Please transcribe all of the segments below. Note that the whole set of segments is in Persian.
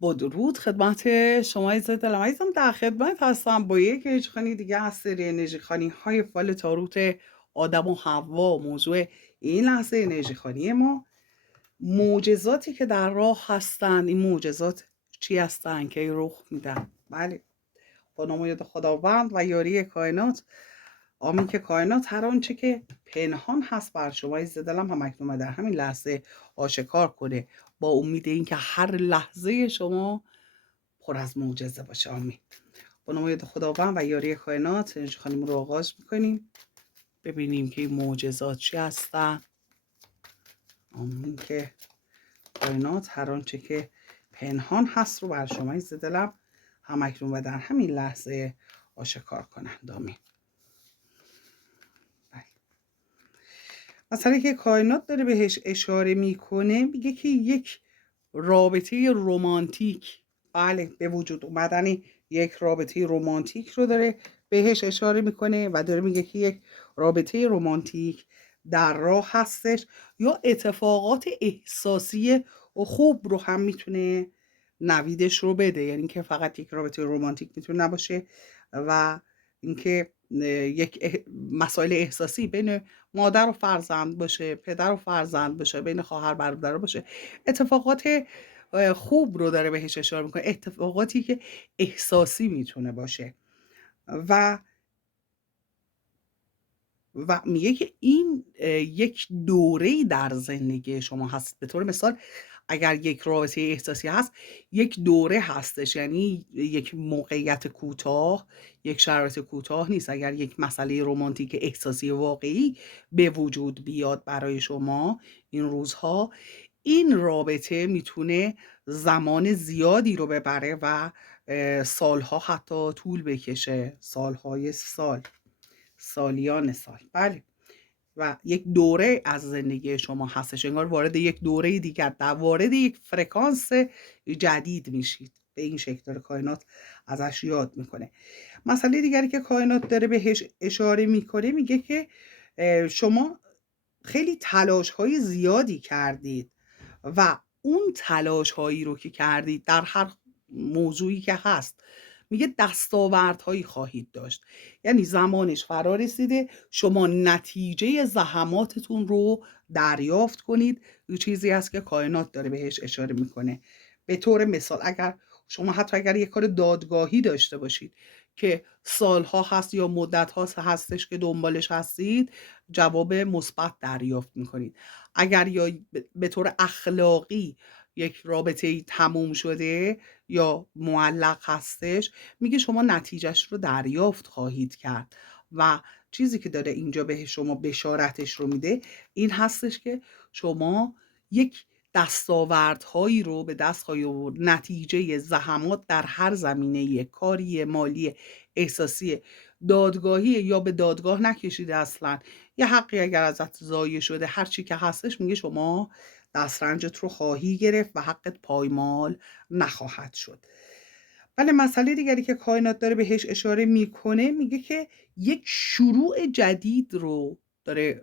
با درود خدمت شما عزیز دلم عزیزم، در خدمت هستم با یک انرژیخوانی دیگه از سری انرژیخوانی های فال تاروت آدم و حوا. موضوع این لحظه انرژیخوانی ما معجزاتی که در راه هستن. این معجزات چی هستن که رخ میدن؟ بله، با نام و یاد خداوند و یاری کائنات، آمین. که کائنات هر آنچه که پنهان هست بر شما عزیز دلم هم اکنون در همین لحظه آشکار کنه، با امید اینکه هر لحظه شما پر از معجزه باشه. آمین. با نام یاد خداوند و یاری کائنات انشا خانیم رو آغاز میکنیم، ببینیم که این معجزات چی هستن. آمین. که کائنات هر آنچه که پنهان هست رو بر شما عزیز دلم هم اکنون و در همین لحظه آشکار کنند. آمین. بله. مثلا که کائنات داره بهش اشاره میکنه، میگه که یک رابطه رمانتیک، بله، به وجود اومدن یک رابطه رمانتیک رو داره بهش اشاره میکنه و داره میگه که یک رابطه رمانتیک در راه هستش، یا اتفاقات احساسی و خوب رو هم میتونه نویدش رو بده. یعنی که فقط یک رابطه رمانتیک میتونه نباشه و اینکه یک مسائل احساسی بین مادر و فرزند باشه، پدر و فرزند باشه، بین خواهر برادر باشه. اتفاقات خوب رو داره بهش اشاره میکنه، اتفاقاتی که احساسی میتونه باشه و میگه که این یک دوره‌ای در زندگی شما هست. به طور مثال اگر یک رابطه احساسی هست، یک دوره هستش، یعنی یک موقعیت کوتاه، یک شرایط کوتاه نیست. اگر یک مسئله رمانتیک احساسی واقعی به وجود بیاد برای شما این روزها، این رابطه میتونه زمان زیادی رو ببره و سالها حتی طول بکشه، سالهای سال، سالیان سال. بله. و یک دوره از زندگی شما هستش، انگار وارد یک دوره دیگر، در وارد یک فرکانس جدید میشید. به این شکل داره کائنات ازش یاد میکنه. مسئله دیگری که کائنات داره بهش اشاره میکنه، میگه که شما خیلی تلاش های زیادی کردید و اون تلاش هایی رو که کردید در هر موضوعی که هست، میگه دستاوردهایی خواهید داشت. یعنی زمانش فرا رسیده شما نتیجه زحماتتون رو دریافت کنید. این چیزی هست که کائنات داره بهش اشاره میکنه. به طور مثال اگر شما حتی اگر یک کار دادگاهی داشته باشید که سالها هست یا مدت هستش که دنبالش هستید، جواب مثبت دریافت میکنید. اگر یا به طور اخلاقی یک رابطه تموم شده یا معلق هستش، میگه شما نتیجهش رو دریافت خواهید کرد. و چیزی که داره اینجا به شما بشارتش رو میده این هستش که شما یک دستاوردهایی رو به دست خواهید آورد، نتیجه زحمات در هر زمینه، کاری، مالی، احساسی، دادگاهی یا به دادگاه نکشیده اصلا، یه حقی اگر ازت ضایع شده، هر چی که هستش، میگه شما دسترنجت رو خواهی گرفت و حقت پایمال نخواهد شد. ولی مسئله دیگری که کائنات داره بهش اشاره میکنه، میگه که یک شروع جدید رو داره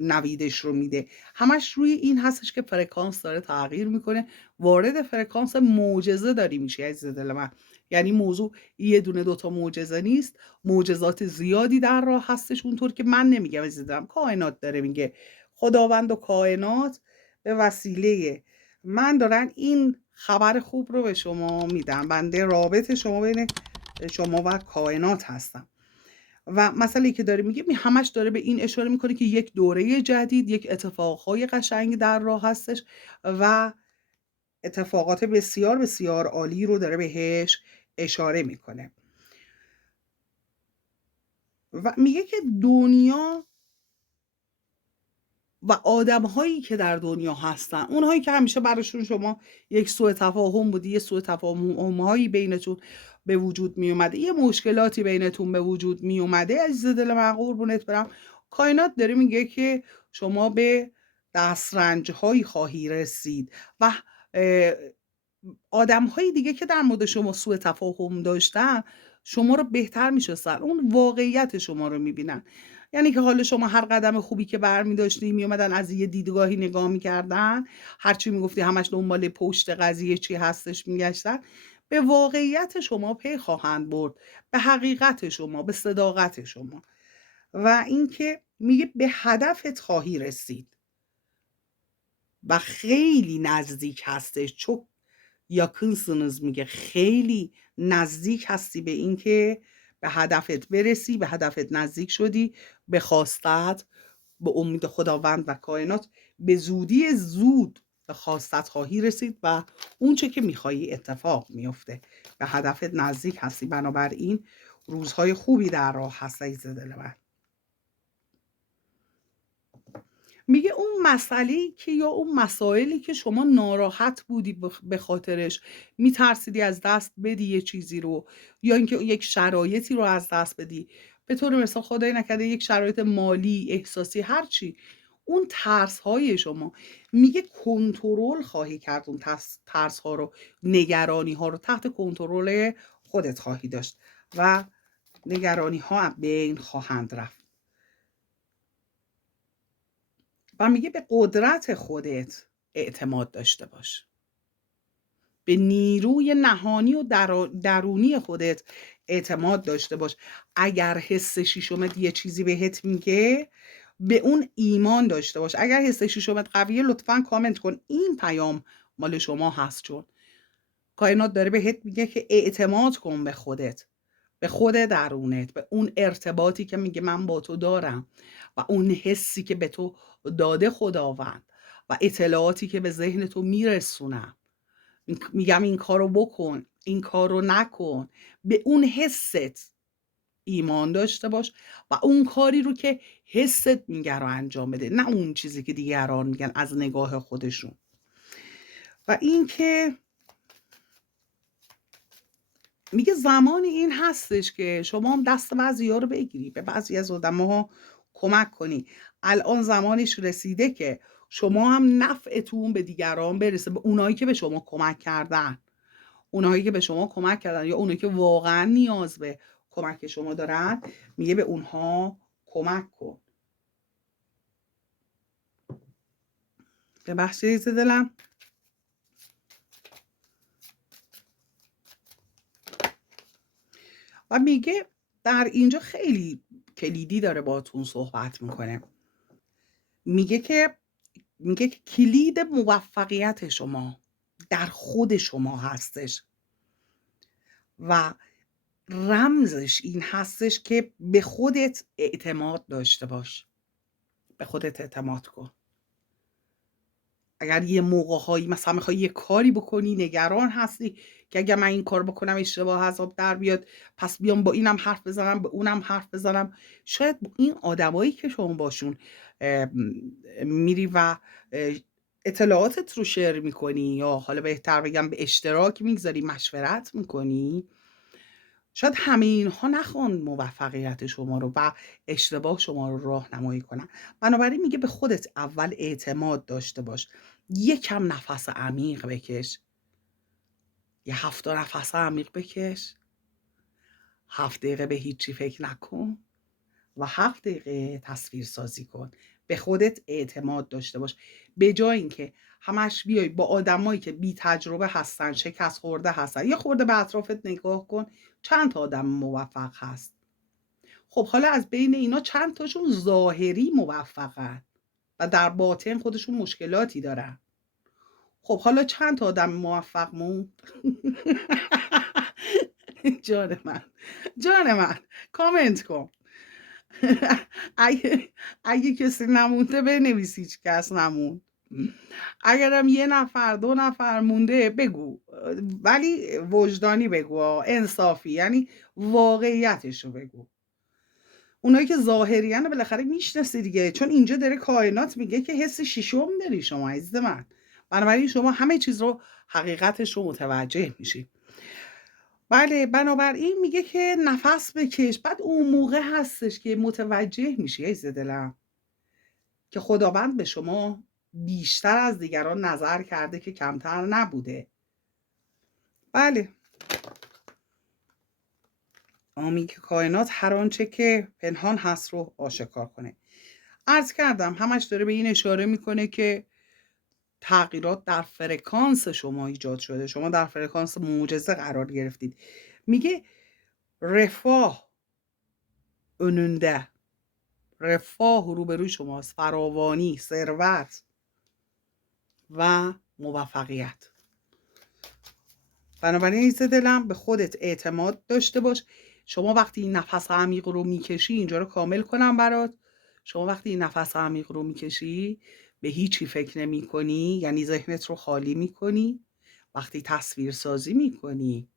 نویدش رو میده. همش روی این هستش که فرکانس داره تغییر میکنه، وارد فرکانس معجزه داری میشه عزیز دل من. یعنی موضوع یه دونه دوتا معجزه نیست، معجزات زیادی در راه هستش. اونطور که من نمیگم عزیز دلم، کائنات داره میگه. خداوند و کائنات به وسیله من دارن این خبر خوب رو به شما میدم. بنده رابط شما بین شما و کائنات هستم. و مسئله که داره میگه همش داره به این اشاره میکنه که یک دوره جدید، یک اتفاقهای قشنگ در راه هستش و اتفاقات بسیار بسیار عالی رو داره بهش اشاره میکنه. و میگه که دنیا و آدم‌هایی که در دنیا هستن، اونهایی که همیشه براشون شما یک سوء تفاهم بودی، یه سوء تفاهم‌هایی بینتون به وجود می اومده، یه مشکلاتی بینتون به وجود می اومده، عزیز دل من قربونت برم، کائنات داره میگه که شما به دسترنج‌هایی خواهی رسید و آدم‌های دیگه که در مورد شما سوء تفاهم داشتن، شما رو بهتر میشناسن، اون واقعیت شما رو میبینن. یعنی که حالا شما هر قدم خوبی که برمی داشتی میومدن از یه دیدگاهی نگاه میکردن، هرچی میگفتی همش دنبال پشت قضیه چی هستش میگشتن، به واقعیت شما پی خواهند برد، به حقیقت شما، به صداقت شما. و اینکه میگه به هدفت خواهی رسید و خیلی نزدیک هستش. چون yakınsınız میگه خیلی نزدیک هستی به اینکه به هدفت برسی، به هدفت نزدیک شدی، به خواستت، به امید خداوند و کائنات به زودی زود به خواستت خواهی رسید و اون چه که میخوایی اتفاق میفته، به هدفت نزدیک هستی. بنابراین روزهای خوبی در راه هست عزیز دل من. میگه اون مسئله‌ای که یا اون مسائلی که شما ناراحت بودی به خاطرش، میترسیدی از دست بدی یه چیزی رو، یا اینکه یک شرایطی رو از دست بدی، به طور مثال خدای نکرده یک شرایط مالی، احساسی، هرچی، اون ترس های شما، میگه کنترل خواهی کرد اون ترس ها رو، نگرانی ها رو تحت کنترل خودت خواهی داشت و نگرانی ها بین خواهند رفت. و میگه به قدرت خودت اعتماد داشته باش، به نیروی نهانی و درونی خودت اعتماد داشته باش. اگر حس شیشمت یه چیزی بهت میگه، به اون ایمان داشته باش. اگر حس شیشمت قویه لطفاً کامنت کن این پیام مال شما هست، چون کائنات داره بهت میگه که اعتماد کن به خودت، به خود درونت، به اون ارتباطی که میگه من با تو دارم و اون حسی که به تو داده خداوند و اطلاعاتی که به ذهن تو میرسونم. میگم این کارو بکن، این کارو نکن. به اون حست ایمان داشته باش و اون کاری رو که حست میگه رو انجام بده، نه اون چیزی که دیگران میگن از نگاه خودشون. و این که میگه زمان این هستش که شما هم دست بعضی‌ها رو بگیری، به بعضی از آدم‌ها کمک کنی. الان زمانش رسیده که شما هم نفعتون به دیگران برسه، به اونایی که به شما کمک کردن، اونایی که به شما کمک کردن یا اونایی که واقعا نیاز به کمک شما دارن، میگه به اونها کمک کن. ببخشید دلم. و میگه در اینجا خیلی کلیدی داره باهاتون صحبت میکنه. میگه که کلید موفقیت شما در خود شما هستش و رمزش این هستش که به خودت اعتماد داشته باش، به خودت اعتماد کن. اگر یه موقع‌هایی مثلا میخوای یه کاری بکنی، نگران هستی که اگر من این کار بکنم اشتباه از آب در بیاد، پس بیام با اینم حرف بزنم، به اونم حرف بزنم. شاید این آدمایی که شما باشون میری و اطلاعاتت رو شیر میکنی، یا حالا بهتر بگم به اشتراک میگذاری، مشورت میکنی، شاید همه اینها نخوان موفقیت شما رو و اشتباه شما رو راهنمایی کنن. بنابراین میگه به خودت اول اعتماد داشته باش. یکم نفس عمیق بکش، یه 7 نفس عمیق بکش، 7 دقیقه به هیچی فکر نکن و 7 دقیقه تصویر سازی کن. به خودت اعتماد داشته باش، به جای اینکه همش بیای با آدمایی که بی تجربه هستن، شکست خورده هستن. یه خورده به اطرافت نگاه کن، چند تا آدم موفق هست. خب حالا از بین اینا چند تاشون ظاهری موفقن و در باطن خودشون مشکلاتی دارن. خب حالا چند تا آدم موفق موند؟ جان من کامنت کن. اگه کسی نمونده بنویس هیچ کس نموند. اگرم 1 نفر 2 نفر مونده بگو، ولی وجدانی بگو، انصافی، یعنی واقعیتش رو بگو. اونایی که ظاهریان بالاخره میشناسی دیگه، چون اینجا داره کائنات میگه که حس شیشم داری شما عزیز من. بنابراین شما همه چیز رو، حقیقتش رو متوجه میشی. بله، بنابراین میگه که نفس بکش. بعد اون موقع هستش که متوجه میشی عزیز دلم که خداوند به شما بیشتر از دیگران نظر کرده که کمتر نبوده. بله، میگه کائنات هر آنچه که پنهان هست رو آشکار کنه. عرض کردم همش داره به این اشاره میکنه که تغییرات در فرکانس شما ایجاد شده، شما در فرکانس معجزه قرار گرفتید. میگه رفاه önünde، رفاه روبروی شماست، فراوانی، ثروت و موفقیت. بنابراین عزیز دلم به خودت اعتماد داشته باش. شما وقتی این نفس عمیق رو میکشی، اینجا رو کامل کنم برات، شما وقتی این نفس عمیق رو میکشی به هیچی فکر نمی کنی، یعنی ذهنت رو خالی میکنی. وقتی تصویر سازی میکنی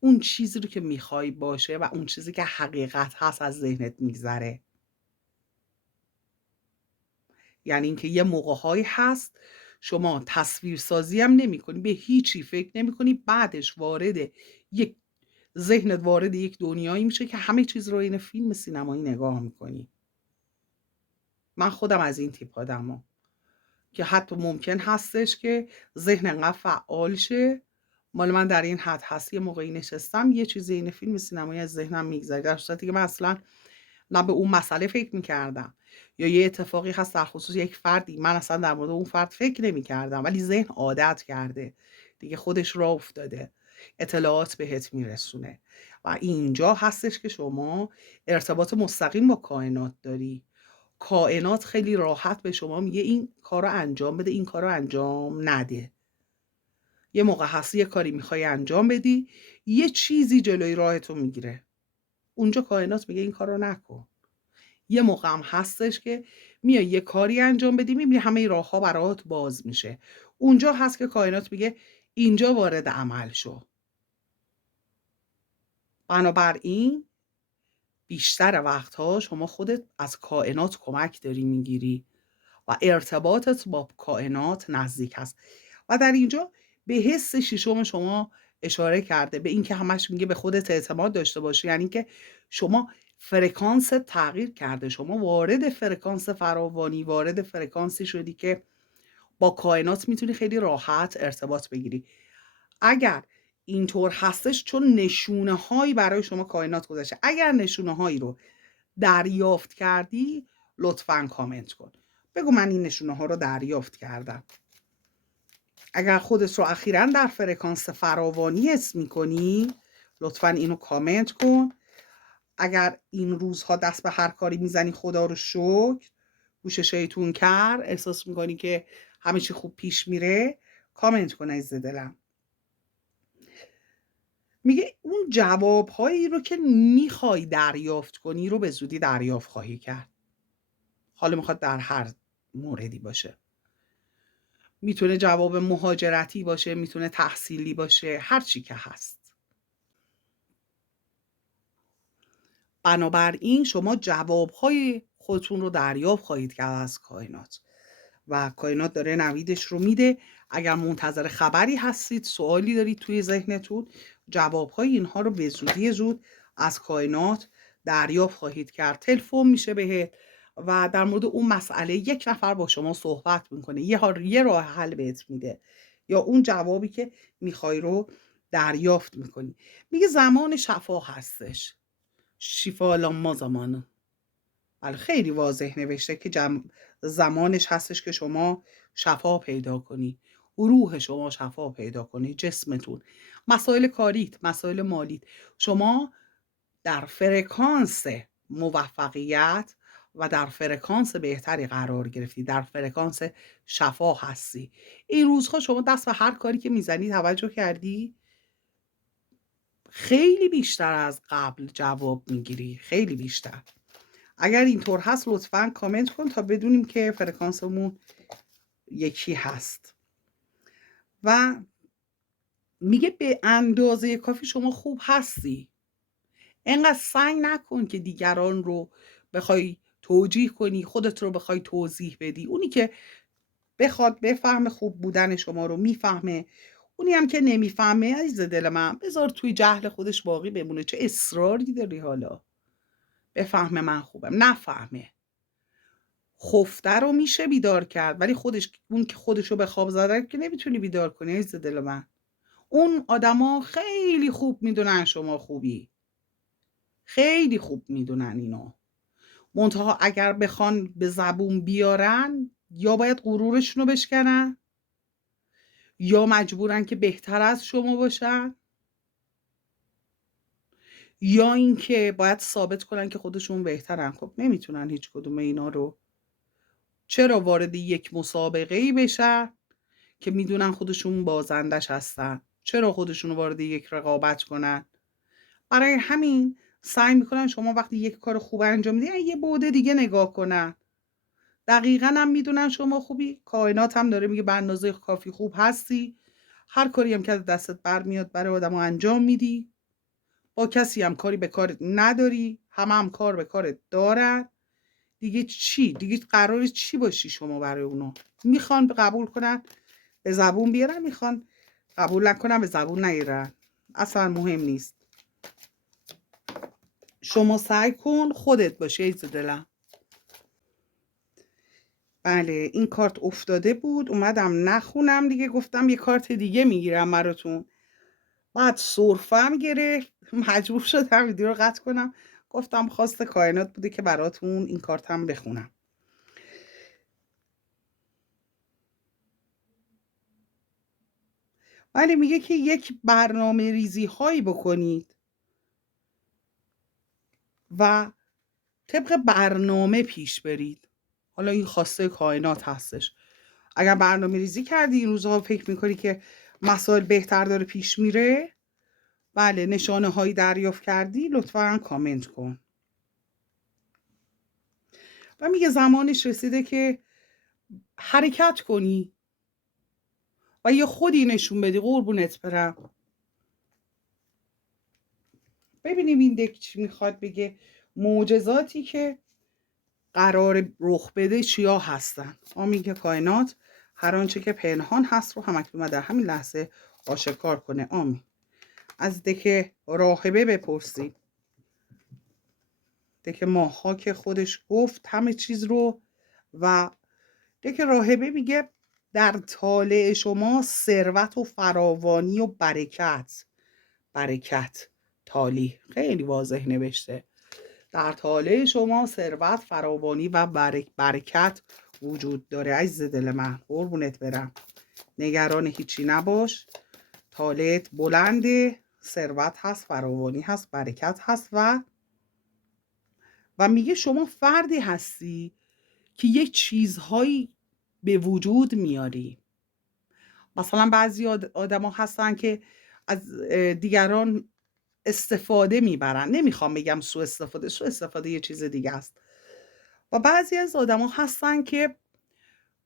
اون چیزی رو که میخوای باشه و اون چیزی که حقیقت هست از ذهنت میگذره. یعنی اینکه یه موقع‌هایی هست شما تصویر سازی هم نمی کنی، به هیچی فکر نمی کنی، بعدش ذهنت وارد یک دنیایی میشه که همه چیز رو این فیلم سینمایی نگاه میکنی. من خودم از این تیپ آدمم که حتی ممکن هستش که ذهن انقدر فعال شه، مال من در این حد هست یه موقعی نشستم یه چیزی این فیلم سینمایی از ذهنم میگذره، در صورتی که من اصلا نه به اون مسئله فکر میکردم، یا یه اتفاقی هست در خصوص یک فردی من اصلا در مورد اون فرد فکر نمیکردم، ولی ذهن عادت کرده دیگه، خودش راه افتاده، اطلاعات بهت میرسونه. و اینجا هستش که شما ارتباط مستقیم با کائنات داری. کائنات خیلی راحت به شما میگه این کار رو انجام بده، این کار رو انجام نده. یه موقع هست یه کاری میخوای انجام بدی، یه چیزی جلوی راهتو میگیره، اونجا کائنات میگه این کار رو نکن. یه موقع هم هستش که میای یه کاری انجام بدی، میبینی همه راه ها برات باز میشه، اونجا هست که کائنات میگه اینجا وارد عمل شو. بنابراین بیشتر وقتها شما خودت از کائنات کمک داری میگیری و ارتباطت با کائنات نزدیک هست. و در اینجا به حس ششم شما اشاره کرده، به اینکه همش میگه به خودت اعتماد داشته باشی، یعنی که شما فرکانس تغییر کرده، شما وارد فرکانس فراوانی، وارد فرکانسی شدی که با کائنات میتونی خیلی راحت ارتباط بگیری. اگر اینطور هستش چون نشونه هایی برای شما کائنات گذاشته، اگر نشونه هایی رو دریافت کردی لطفاً کامنت کن، بگو من این نشونه ها رو دریافت کردم. اگر خودت رو اخیراً در فرکانس فراوانی حس میکنی لطفاً اینو کامنت کن. اگر این روزها دست به هر کاری میزنی خدا رو شکر، گوش شیطون کر، احساس میکنی که همه چی خوب پیش میره، کامنت کن عزیز دلم. میگه اون جوابهایی رو که میخوای دریافت کنی رو به زودی دریافت خواهی کرد. حالا میخواد در هر موردی باشه، میتونه جواب مهاجرتی باشه، میتونه تحصیلی باشه، هر چی که هست. بنابراین شما جوابهای خودتون رو دریافت خواهید کرد از کائنات و کائنات داره نویدش رو میده. اگر منتظر خبری هستید، سوالی دارید توی ذهنتون، جوابهای اینها رو به زودی زود از کائنات دریافت خواهید کرد. تلفن میشه بهت و در مورد اون مسئله یک نفر با شما صحبت میکنه، یه راه حل بهت میده، یا اون جوابی که میخوای رو دریافت میکنی. میگه زمان شفا هستش، شفا لما زمانه. بله خیلی واضح نوشته که زمانش هستش که شما شفا پیدا کنی، روح شما شفا پیدا کنی، جسمتون، مسائل کاریت، مسائل مالیت، شما در فرکانس موفقیت و در فرکانس بهتری قرار گرفتی، در فرکانس شفا هستی. این روزها شما دست به هر کاری که میزنی توجه کردی خیلی بیشتر از قبل جواب میگیری، خیلی بیشتر. اگر اینطور هست لطفاً کامنت کن تا بدونیم که فرکانسمون یکی هست. و میگه به اندازه کافی شما خوب هستی، انقدر سعی نکن که دیگران رو بخوای توجیه کنی، خودت رو بخوای توضیح بدی. اونی که بخواد بفهمه خوب بودن شما رو میفهمه، اونی هم که نمیفهمه عزیز دل من بذار توی جهل خودش باقی بمونه. چه اصراری داری حالا بفهمه من خوبم؟ نفهمه. خفته رو میشه بیدار کرد، ولی اون که خودش رو به خواب زده که نمیتونی بیدار کنی عزیز دل من. اون آدما خیلی خوب میدونن شما خوبی، خیلی خوب میدونن اینو. منتها اگر بخوان به زبون بیارن یا باید غرورشون رو بشکنن یا مجبورن که بهتر از شما باشن یا اینکه باید ثابت کنن که خودشون بهترن. خب نمیتونن هیچ کدوم اینا رو. چرا وارد یک مسابقه‌ای بشن که میدونن خودشون بازندش هستن؟ چرا خودشون رو وارد یک رقابت کنن؟ برای همین سعی میکنن شما وقتی یک کار خوب انجام میدین یه بعد دیگه نگاه کنن. دقیقاً هم میدونن شما خوبی. کائنات هم داره میگه به اندازه کافی خوب هستی. هر کاری هم که دستت برمیاد برای آدمو انجام میدی. با کسی هم کاری به کارت نداری. هم کار به کارت دارن. دیگه چی؟ دیگه قراره چی باشی شما برای اونا؟ میخوان قبول کنن به زبون بیارن، میخوان قبول نکنن به زبون نیارن. اصلا مهم نیست. شما سعی کن خودت باشی عزیز دلم. بله این کارت افتاده بود، اومدم نخونم دیگه، گفتم یه کارت دیگه میگیرم براتون. بعد سرفم گرفت، مجبور شدم ویدیو رو قطع کنم. گفتم خواست کائنات بوده که براتون این کارت هم بخونم. ولی میگه که یک برنامه ریزی هایی بکنید و طبق برنامه پیش برید. حالا این خواسته کائنات هستش. اگر برنامه ریزی کردی این روزها فکر میکنی که مسائل بهتر داره پیش میره، بله نشانه هایی دریافت کردی لطفاً کامنت کن. و میگه زمانش رسیده که حرکت کنی و یه خودی نشون بدی. قربونت برم. ببینیم این دک چی میخواد بگه. معجزاتی که قرار رخ بده چیا هستن؟ ما میگه کائنات هر آنچه که پنهان هست رو همکنون در همین لحظه آشکار کنه. آمین. از دک راهبه بپرسیم. دک ماها که خودش گفت همه چیز رو. و دک راهبه میگه در طالع شما ثروت و فراوانی و برکت تالی. خیلی واضح نوشته. در طالع شما ثروت، فراوانی و برکت وجود داره. عزیز دل من قربونت برم. نگران هیچی نباش. طالعت بلنده، ثروت هست، فراوانی هست، برکت هست و میگه شما فردی هستی که یک چیزهایی به وجود میاری. مثلا بعضی آدم ها هستن که از دیگران استفاده میبرن. نمیخوام بگم سوء استفاده یه چیز دیگه است. و بعضی از آدم ها هستن که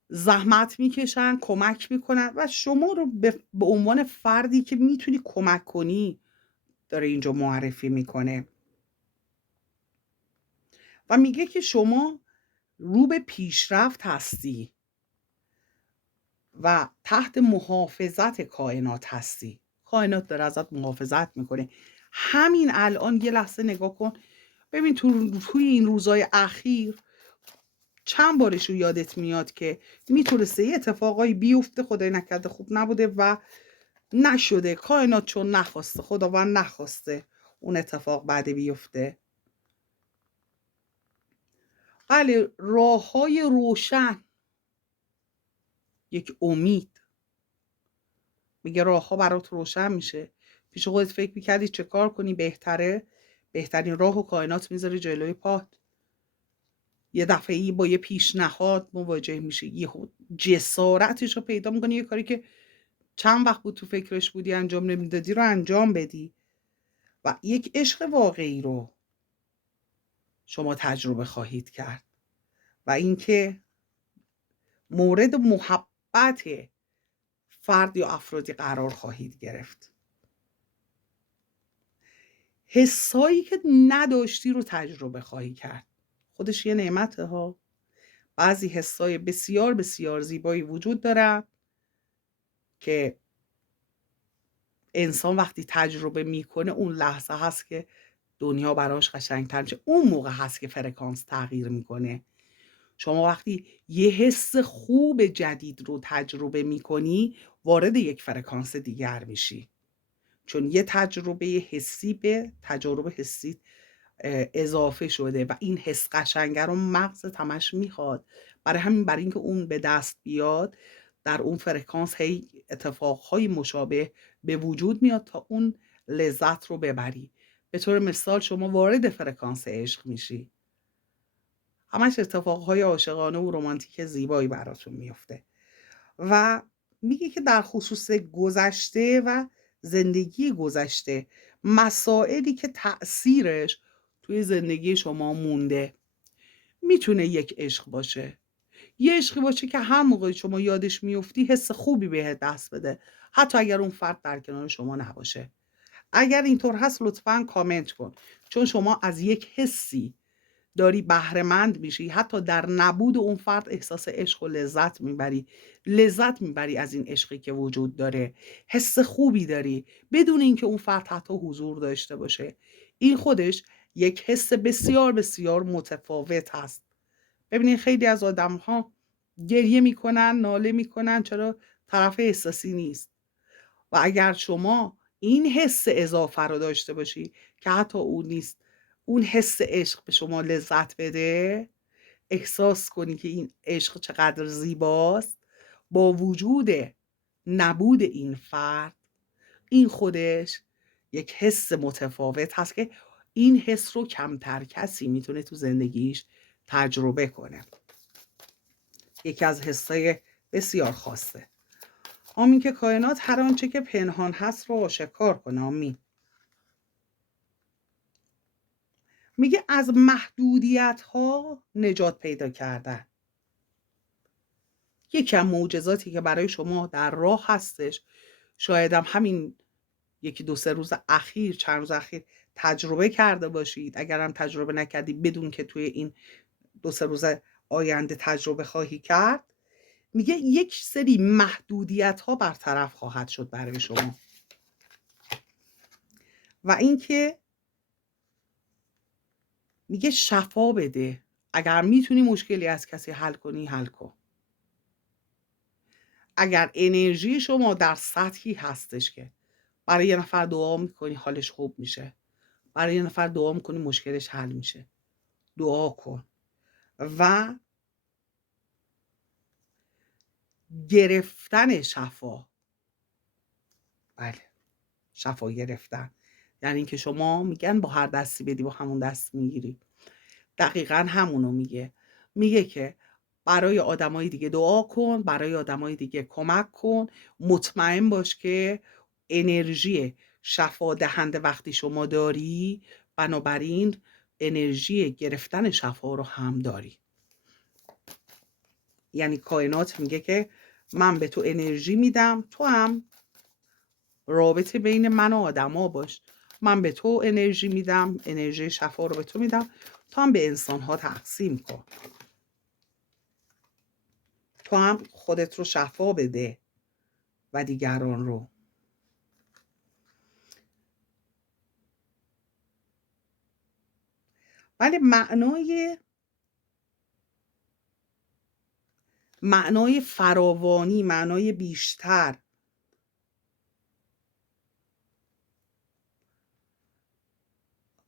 زحمت میکشن، کمک میکنن و شما رو به عنوان فردی که میتونی کمک کنی داره اینجا معرفی میکنه. و میگه که شما رو به پیشرفت هستی و تحت محافظت کائنات هستی. کائنات داره ازت محافظت میکنه. همین الان یه لحظه نگاه کن ببین توی این روزهای اخیر چند بارش رو یادت میاد که میتونسته یه اتفاقایی بیفته، خدای نکرده خوب نبوده و نشده. کائنات چون نخواسته، خداوند نخواسته اون اتفاق بعد بیفته. بله راههای روشن، یک امید. میگه راهها برات روشن میشه. پیش خودت فکر میکردی چه کار کنی بهتره، بهترین راه و کائنات میذاره جلوی پات. یه دفعه‌ای با یه پیشنهاد مواجه میشه، یه جسارتش رو پیدا میکنی یه کاری که چند وقت بود تو فکرش بودی انجام نمیدادی رو انجام بدی و یک عشق واقعی رو شما تجربه خواهید کرد و اینکه مورد محبت فرد یا افرادی قرار خواهید گرفت. حسایی که نداشتی رو تجربه خواهی کرد. خودش یه نعمته ها. بعضی حسای بسیار بسیار زیبایی وجود داره که انسان وقتی تجربه میکنه اون لحظه هست که دنیا براش قشنگتر میشه. اون موقع هست که فرکانس تغییر میکنه. شما وقتی یه حس خوب جدید رو تجربه میکنی وارد یک فرکانس دیگر میشی، چون یه تجربه حسی به تجربه حسی اضافه شده و این حس قشنگه رو مغزت همش میخواد. برای اینکه اون به دست بیاد در اون فرکانس هی اتفاقهای مشابه به وجود میاد تا اون لذت رو ببری. به طور مثال شما وارد فرکانس عشق میشی، همش اتفاقهای عاشقانه و رمانتیک زیبایی براتون میفته و میگه که در خصوص گذشته و زندگی گذشته، مسائلی که تأثیرش توی زندگی شما مونده، میتونه یک عشق باشه، یه عشقی باشه که هر موقع شما یادش میفتی حس خوبی بهت دست بده، حتی اگر اون فرد در کنار شما نباشه. اگر اینطور هست لطفاً کامنت کن، چون شما از یک حسی داری بهره‌مند میشی، حتی در نبود اون فرد احساس عشق و لذت میبری از این عشقی که وجود داره، حس خوبی داری بدون اینکه اون فرد حتی حضور داشته باشه. این خودش یک حس بسیار بسیار متفاوت هست. ببینید خیلی از آدم ها گریه میکنن، ناله میکنن، چرا؟ طرف احساسی نیست. و اگر شما این حس اضافه رو داشته باشی که حتی اون نیست، اون حس عشق به شما لذت بده، احساس کنی که این عشق چقدر زیباست با وجود نبود این فرد، این خودش یک حس متفاوت هست که این حس رو کمتر کسی میتونه تو زندگیش تجربه کنه. یکی از حسای بسیار خاصه. آمین که کائنات هر آنچه که پنهان هست رو آشکار کنه. آمین. میگه از محدودیت ها نجات پیدا کردن. یکی از معجزاتی که برای شما در راه هستش، شاید هم همین یکی دو سه روز اخیر، چند روز اخیر تجربه کرده باشید. اگر هم تجربه نکردی بدون که توی این دو سه روز آینده تجربه خواهی کرد، میگه یک سری محدودیت ها برطرف خواهد شد برای شما. و اینکه میگه شفا بده. اگر میتونی مشکلی از کسی حل کنی، حل کن. اگر انرژی شما در سطحی هستش که برای یه نفر دعا میکنی حالش خوب میشه، برای یه نفر دعا میکنی مشکلش حل میشه، دعا کن. و گرفتن شفا، بله، شفا گرفتن یعنی اینکه شما میگن با هر دستی بدی با همون دست میگیری. دقیقا همونو میگه که برای آدمای دیگه دعا کن، برای آدمای دیگه کمک کن، مطمئن باش که انرژی شفا دهنده وقتی شما داری، بنابراین انرژی گرفتن شفا رو هم داری. یعنی کائنات میگه که من به تو انرژی میدم، تو هم رابطه بین من و آدما باش. من به تو انرژی میدم، انرژی شفا رو به تو میدم، تو هم به انسان‌ها تقسیم کن. تو هم خودت رو شفا بده و دیگران رو. ولی معنای فراوانی، معنای بیشتر،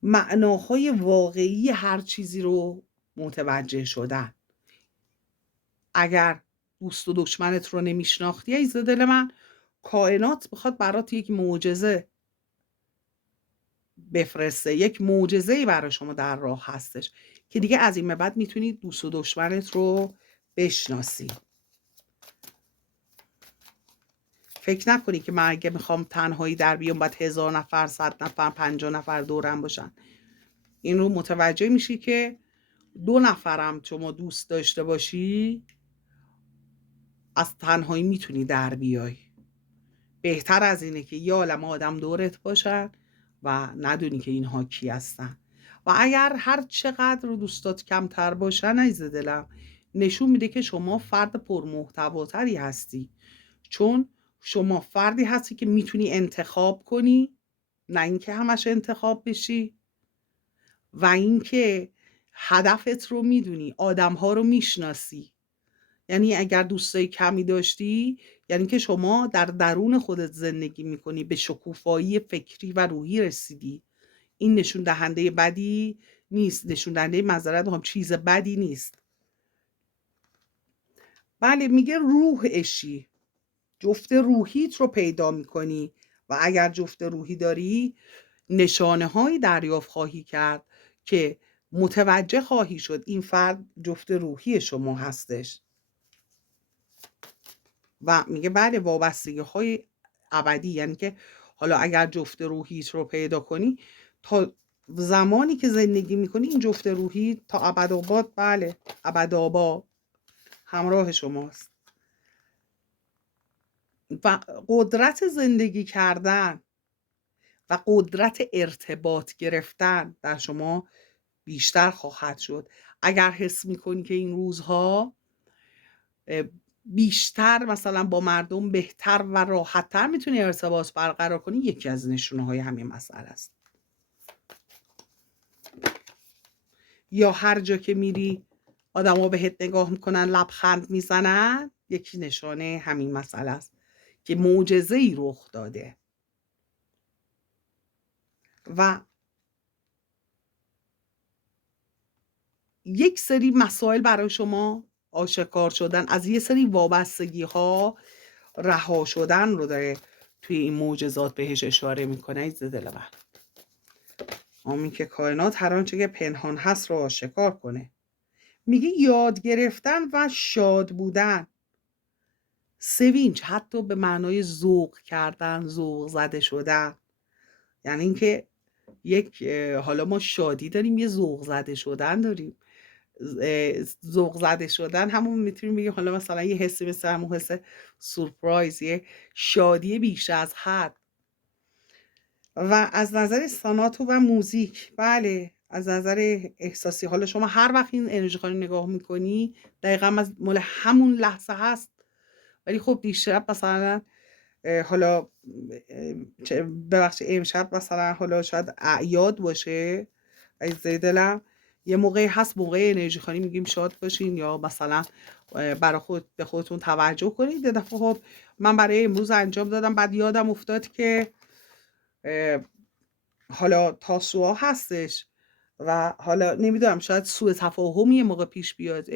معناهای واقعی هر چیزی رو متوجه شدن. اگر دوست و دشمنت رو نمیشناختی عزیز دل من، کائنات بخواد برات یک معجزه بفرسته، یک معجزه‌ای برای شما در راه هستش که دیگه از این به بعد میتونی دوست و دشمنت رو بشناسی. فکر نکنی که من اگه میخوام تنهایی در بیام باید 1000 نفر، 100 نفر، 50 نفر دورم باشن. این رو متوجه میشی که 2 نفرم شما دوست داشته باشی، از تنهایی میتونی در بیای. بهتر از اینه که یه عالم آدم دورت باشن و ندونی که اینها کی هستن. و اگر هر چقدر رو دوستات کمتر باشن عزیز دلم، نشون میده که شما فرد پرمحتواتری هستی، چون شما فردی هستی که میتونی انتخاب کنی، نه اینکه همش انتخاب بشی. و اینکه هدفت رو میدونی، آدم‌ها رو میشناسی. یعنی اگر دوستای کمی داشتی، یعنی که شما در درون خودت زندگی میکنی، به شکوفایی فکری و روحی رسیدی. این نشون دهنده بدی نیست، نشون دهنده معذرت میخوام چیز بدی نیست. بله میگه روح اشی، جفت روحیت رو پیدا میکنی و اگر جفت روحی داری نشانه هایی دریافت خواهی کرد که متوجه خواهی شد این فرد جفت روحی شما هستش. و میگه بله وابستگی های ابدی، یعنی که حالا اگر جفت روحیت رو پیدا کنی تا زمانی که زندگی میکنی این جفت روحی تا ابدآباد، بله ابدآباد همراه شماست و قدرت زندگی کردن و قدرت ارتباط گرفتن در شما بیشتر خواهد شد. اگر حس میکنی که این روزها بیشتر مثلا با مردم بهتر و راحتتر میتونی ارتباط برقرار کنی، یکی از نشونه های همین مسئله است. یا هر جا که میری آدم ها بهت نگاه میکنن لبخند میزنن، یکی نشانه همین مسئله است که معجزه‌ای رخ داده. و یک سری مسائل برای شما آشکار شدن، از یه سری وابستگی ها رها شدن رو داره توی این معجزات بهش اشاره میکنه. از دل من آمین که کائنات هر آنچه که پنهان هست رو آشکار کنه. میگه یاد گرفتن و شاد بودن، سوینج، حتی به معنای ذوق کردن، ذوق زده شدن. یعنی اینکه یک حالا ما شادی داریم، یه ذوق زده شدن داریم. ذوق زده شدن همون میتونیم بگیم حالا مثلا یه حسی مثل همون حس سورپرایز، یه شادی بیش از حد. و از نظر سانات و موزیک، بله از نظر احساسی، حالا شما هر وقت این انرژی خانه نگاه میکنی دقیقا از مال همون لحظه هست. ولی خب دیشب مثلا حالا ببخشید امشب مثلا حالا شاید اعیاد باشه، از دلم یه موقعی هست موقع انرژی خانی میگیم شاد باشین یا مثلا برای به خودتون توجه کنید. یه دفعه خب من برای امروز انجام دادم، بعد یادم افتاد که حالا تاسوعا هستش و حالا نمیدونم شاید سوء تفاهمی یه موقع پیش بیاد،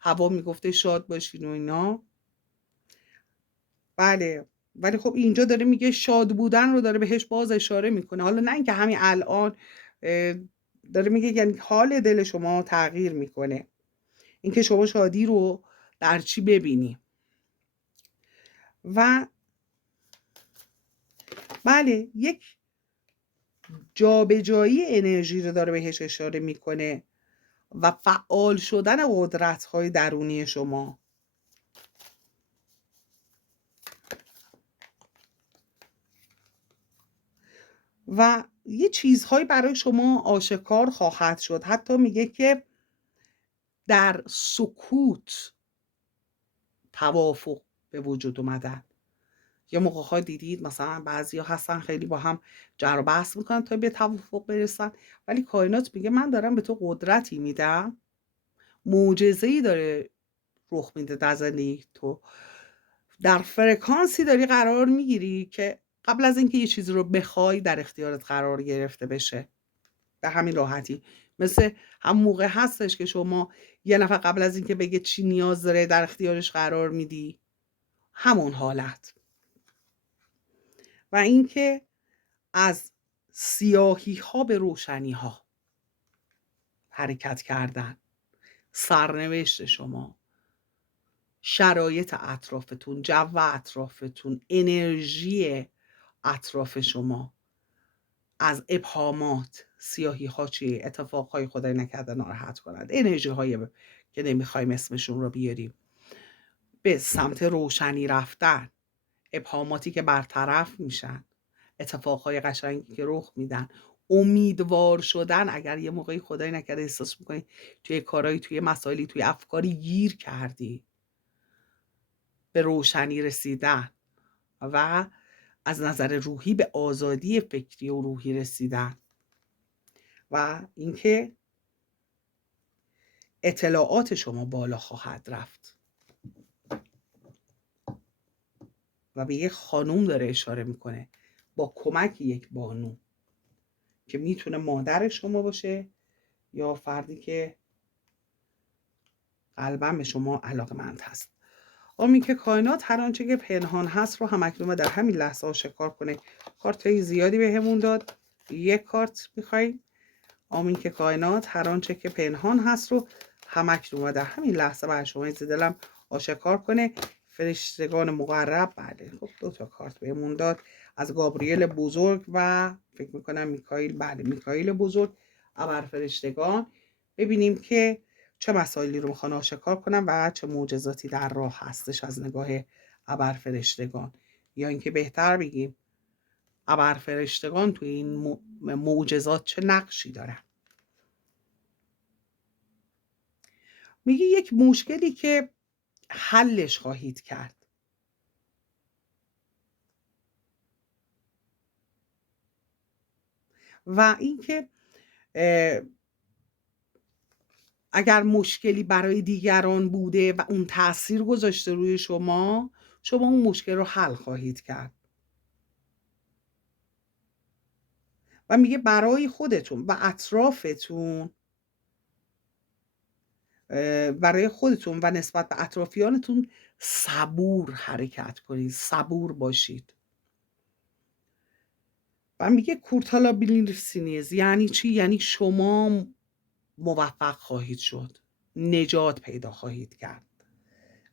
هوا میگفته شاد باشین و اینا. بله ولی خب اینجا داره میگه شاد بودن رو داره بهش باز اشاره میکنه. حالا نه اینکه همین الان داره میگه یعنی حال دل شما تغییر میکنه، اینکه شما شادی رو در چی ببینی. و بله یک جابجایی انرژی رو داره بهش اشاره میکنه و فعال شدن قدرت‌های درونی شما. و یه چیزهایی برای شما آشکار خواهد شد. حتی میگه که در سکوت توافق به وجود اومدن. یا موقع‌ها دیدید مثلا بعضیا هستن خیلی با هم جر و بحث میکنن تا به توافق برسن، ولی کائنات میگه من دارم به تو قدرتی میدم، معجزه‌ای داره رخ میده در زندگی تو، در فرکانسی داری قرار میگیری که قبل از اینکه یه چیزی رو بخوای در اختیارت قرار گرفته بشه. به همین راحتی. مثل هم موقع هستش که شما یه نفر قبل از اینکه بگه چی نیاز داره در اختیارش قرار میدی، همون حالت. و اینکه از سیاهی ها به روشنی ها حرکت کردن، سرنوشت شما، شرایط اطرافتون، جو اطرافتون، انرژی اطراف شما، از ابهامات، سیاهی ها چی، اتفاق های خدای نکرده ناراحت کنند، انرژی های که نمیخوایم اسمشون رو بیاریم، به سمت روشنی رفتن، ابهاماتی که برطرف میشن، اتفاقهای قشنگی که رخ میدن، امیدوار شدن. اگر یه موقعی خدای نکرده احساس میکنی توی کارایی، توی مسائلی، توی افکاری گیر کردی، به روشنی رسیدن و از نظر روحی به آزادی فکری و روحی رسیدن. و اینکه اطلاعات شما بالا خواهد رفت. و به یک خانوم داره اشاره میکنه با کمک یک بانو که میتونه مادر شما باشه یا فردی که قلباً به شما علاقمند هست. آمین که کائنات هر آنچه که پنهان هست رو همکنون در همین لحظه آشکار کنه. کارتای زیادی بهمون داد، یک کارت میخوایم. آمین که کائنات هر آنچه که پنهان هست رو همکنون در همین لحظه بر شما عزیز دلم آشکار کنه. فرشتگان مقرب، بله خب 2 تا کارت بهمون داد از گابریل بزرگ و فکر میکنم میکائیل، بله میکائیل بزرگ، ابرفرشتگان. ببینیم که چه مسائلی رو میخوان آشکار کنن و چه معجزاتی در راه هستش از نگاه ابرفرشتگان، یا اینکه بهتر بگیم ابرفرشتگان توی این معجزات چه نقشی دارن. میگه یک مشکلی که حلش خواهید کرد. و اینکه اگر مشکلی برای دیگران بوده و اون تأثیر گذاشته روی شما اون مشکل رو حل خواهید کرد. و میگه برای خودتون و اطرافتون، برای خودتون و نسبت به اطرافیانتون صبور حرکت کنید، صبور باشید. و میگه کورتالا بیلیرسینیز یعنی چی؟ یعنی شما موفق خواهید شد، نجات پیدا خواهید کرد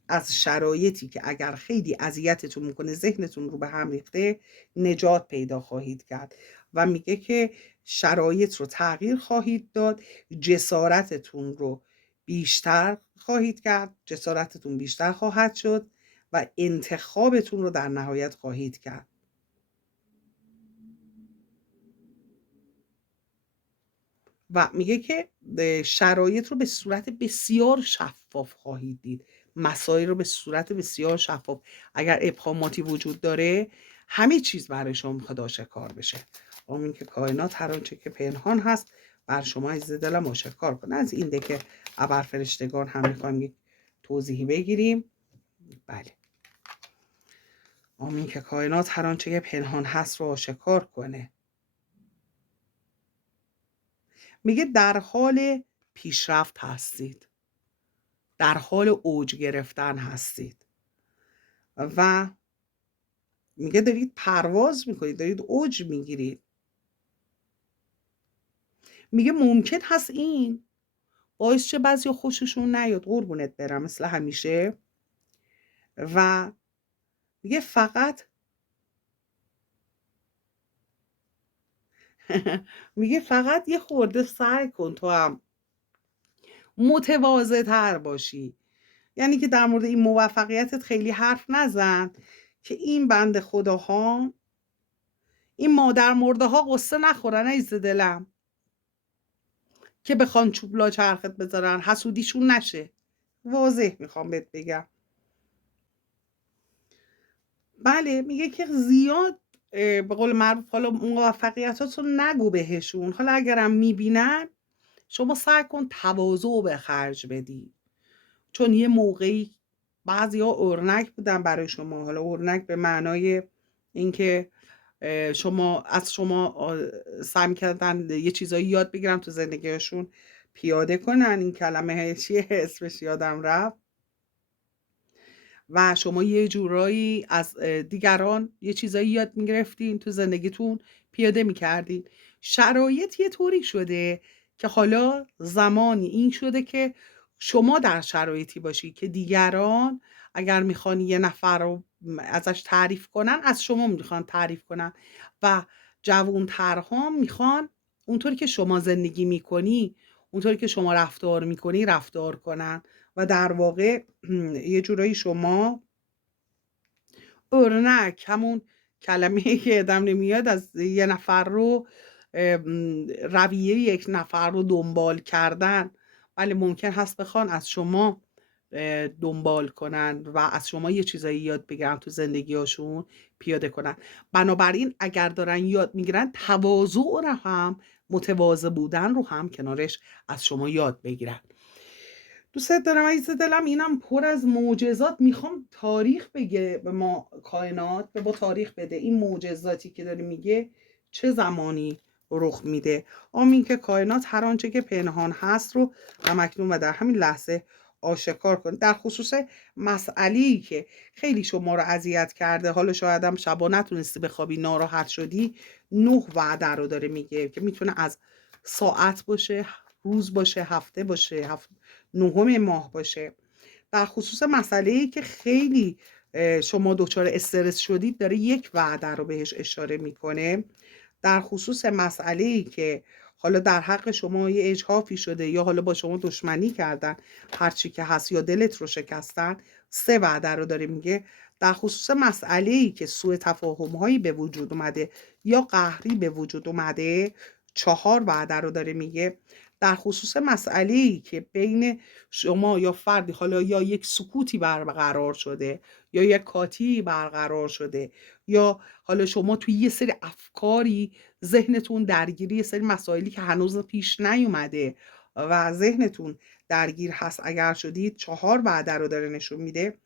از شرایطی که اگر خیلی اذیتتون میکنه، ذهنتون رو به هم ریخته، نجات پیدا خواهید کرد. و میگه که شرایط رو تغییر خواهید داد، جسارتتون رو بیشتر خواهید کرد، جسارتتون بیشتر خواهد شد و انتخابتون رو در نهایت خواهید کرد. و میگه که شرایط رو به صورت بسیار شفاف خواهید دید، مسائل رو به صورت بسیار شفاف. اگر ابهاماتی وجود داره همه چیز برای شما میخواد آشکار بشه. آمین که کائنات هر آنچه که پنهان هست بر شما عزیز دلم آشکار کنه. از این که ابرفرشتگان هم میخوایم یک توضیحی بگیریم. بله، آمین که کائنات هر آنچه که پنهان هست رو آشکار کنه. میگه در حال پیشرفت هستید، در حال اوج گرفتن هستید و میگه دارید پرواز میکنید، دارید اوج میگیرید. میگه ممکن هست این باعث چه بعضی خوششون نیاد، قربونت برم مثل همیشه. و میگه فقط میگه فقط یه خورده سعی کن تو هم متواضع تر باشی. یعنی که در مورد این موفقیتت خیلی حرف نزن که این بند خداها، این مادر مرده ها قصه نخورن عزیز دلم، که بخوان چوبلا چرخت بذارن، حسودیشون نشه. واضح میخوام بهت بگم. بله، میگه که زیاد به قول معروف حالا موفقیتاتو نگو بهشون، حالا اگرم میبینن شما سعی کن تواضع به خرج بدی، چون یه موقعی بعضیا اورنک بودن برای شما. حالا اورنک به معنای اینکه شما از شما سعی کردن یه چیزایی یاد بگیرن تو زندگیشون پیاده کنن. این کلمه چیه اسمش یادم رفت. و شما یه جورایی از دیگران یه چیزایی یاد میگرفتین تو زندگیتون پیاده میکردین. شرایط یه طوری شده که حالا زمانی این شده که شما در شرایطی باشی که دیگران اگر میخوان یه نفر رو ازش تعریف کنن، از شما میخوان تعریف کنن و جوانترها میخوان اونطوری که شما زندگی میکنی، اونطوری که شما رفتار میکنی رفتار کنن. و در واقع یه جورایی شما اورنک، همون کلمه که ادم نمیاد، از یه نفر رو رویه یک نفر رو دنبال کردن. ولی ممکن هست بخوان از شما دنبال کنن و از شما یه چیزایی یاد بگیرن تو زندگیاشون پیاده کنن. بنابراین اگر دارن یاد میگیرن، تواضع رو هم، متواضع بودن رو هم کنارش از شما یاد بگیرن. دوست دارم عزیز دلم، اینم پر از معجزات. میخوام تاریخ بگه به ما کائنات، به ما تاریخ بده این معجزاتی که داره میگه چه زمانی رخ میده. آمین که کائنات هر آنچه که پنهان هست رو همکنون و در همین لحظه آشکار کنید. در خصوص مسئله‌ای که خیلی شما رو اذیت کرده، حالا شاید هم شبا نتونستی بخوابی، ناراحت شدی، 9 وعده رو داره میگه که میتونه از ساعت باشه، روز باشه، هفته باشه، نهم ماه باشه. در خصوص مسئله‌ای که خیلی شما دچار استرس شدید، داره 1 وعده رو بهش اشاره میکنه. در خصوص مسئله‌ای که حالا در حق شما یه اجحافی شده یا حالا با شما دشمنی کردن، هرچی که هست، یا دلت رو شکستن، 3 وعده رو داره میگه. در خصوص مسئله‌ای که سوء تفاهم‌هایی به وجود اومده یا قهری به وجود اومده، 4 وعده رو داره میگه. در خصوص مسئله‌ای که بین شما یا فردی، حالا یا یک سکوتی برقرار شده یا یک کاتی برقرار شده، یا حالا شما توی یه سری افکاری ذهنتون درگیری یه سری مسائلی که هنوز پیش نیومده و ذهنتون درگیر هست اگر شدید، 4 وعده رو داره نشون میده.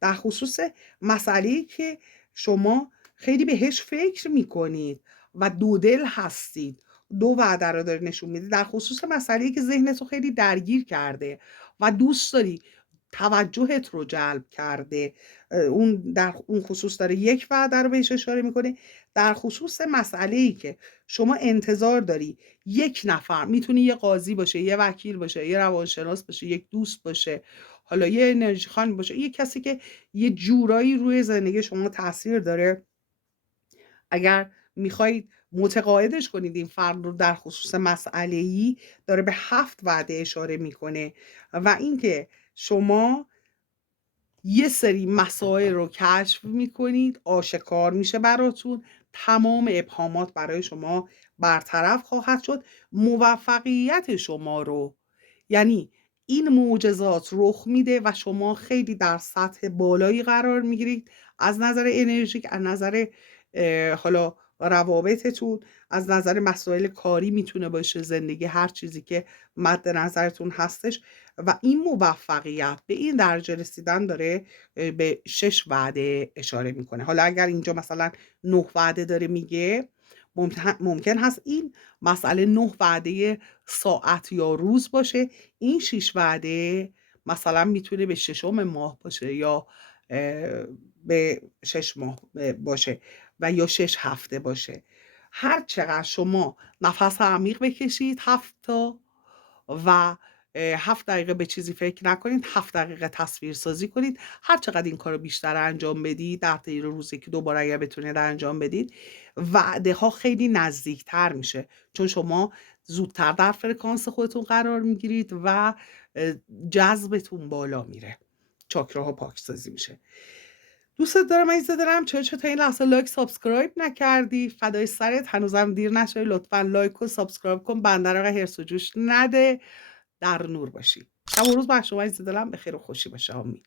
در خصوص مسئله‌ای که شما خیلی بهش فکر میکنید و دودل هستید، 2 وعده رو داره نشون میده. در خصوص مسئله‌ای که ذهنتو خیلی درگیر کرده و دوست داری توجهت رو جلب کرده، اون در اون خصوص داره 1 وعده رو بهش اشاره میکنه. در خصوص مسئله‌ای که شما انتظار داری یک نفر، میتونه یه قاضی باشه، یه وکیل باشه، یه روانشناس باشه، یک دوست باشه، حالا یه انرژی خان باشه، یه کسی که یه جورایی روی زندگی شما تاثیر داره، اگر میخواید متقاعدش کنید این فرد رو در خصوص مسئله‌ای، داره به 7 وعده اشاره میکنه. و اینکه شما یه سری مسائل رو کشف میکنید، آشکار میشه براتون، تمام ابهامات برای شما برطرف خواهد شد. موفقیت شما رو، یعنی این معجزات رخ میده و شما خیلی در سطح بالایی قرار میگیرید، از نظر انرژیک، از نظر حالا روابطتون، از نظر مسائل کاری میتونه باشه، زندگی، هر چیزی که مد نظرتون هستش. و این موفقیت به این درجه رسیدن داره به 6 وعده اشاره میکنه. حالا اگر اینجا مثلا 9 وعده داره میگه، ممکن هست این مسئله 9 وعده ساعت یا روز باشه، این 6 وعده مثلا میتونه به 6م ماه باشه یا به 6 ماه باشه و یا 6 هفته باشه. هر چقدر شما نفس عمیق بکشید 7 تا و 7 دقیقه به چیزی فکر نکنید، 7 دقیقه تصویر سازی کنید، هر چقدر این کارو بیشتر انجام بدید، در طی روزی که دوباره اگر بتونید انجام بدید، وعده ها خیلی نزدیکتر میشه، چون شما زودتر در فرکانس خودتون قرار میگیرید و جذبتون بالا میره، چاکراها پاکسازی میشه. دوستت دارم عزیز دلم. چرا تا این لحظه لایک سابسکرایب نکردی؟ فدای سرت، هنوزم دیر نشده، لطفا لایک و سابسکرایب کن، بنده رو هرس و جوش نده، در نور باشی. شب و روز بر شما عزیز دلم بخیر و خوشی باشه. آمین.